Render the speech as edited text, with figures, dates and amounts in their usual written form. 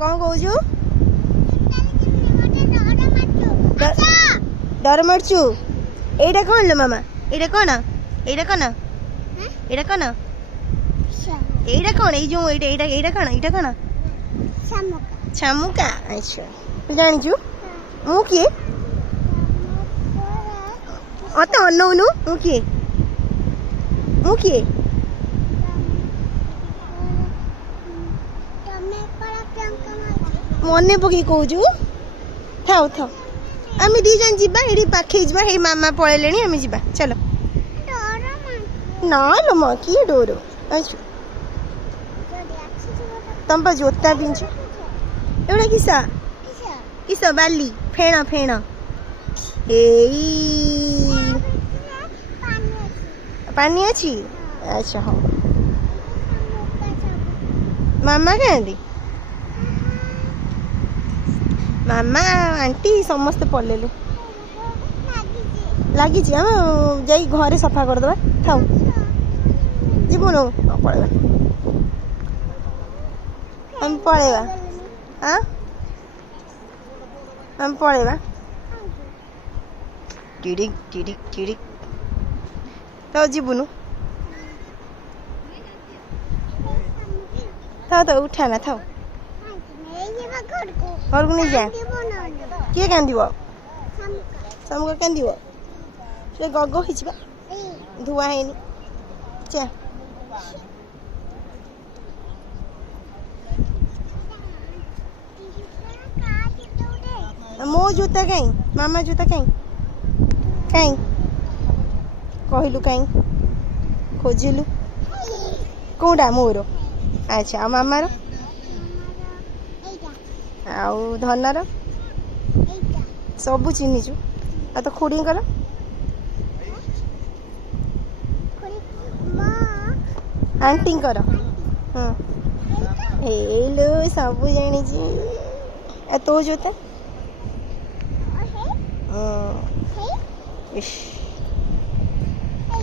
कौन कहूँ डर मारचु एटा कौन लो मामा एटा कौन एटा कौन एटा कौन एटा कौन ए जो एटा एटा एटा कौन एटा कौन छामुका अच्छा तू जानिचु मु किए अते अनौनु मु किए मने पकई कहूँ थाओ थाओ आम दी जन जीवा ये पाखे जा मामा पलैले आम जा चलो ना लो माँ किए डोर अच्छा तुम पा जोता पिंच एवढा किसा किसा बाली फेण फेण पानी अच्छी अच्छा हाँ मामा क्या मामा आंटी समस्ते पलैले लगी जा घरे सफा करदे थाऊ जीवन पलैबा हम पलैबा हाँ हम पलैबा टिडिक टिडिक टिडिक तो जीवनु था तो उठाना था घर को नहीं जा किए कांदी सामुका कांदी से गग हो धुआ है चा मो जूता कहीं मामा जूता कहीं कहलु कहीं खोजिलु कौटा मोर अच्छा मामार आउ धनर सबू चिन्हीचु आ तो खुड़ी कर आंटी कर हाँ हेलो सबू जानी तो जोते इश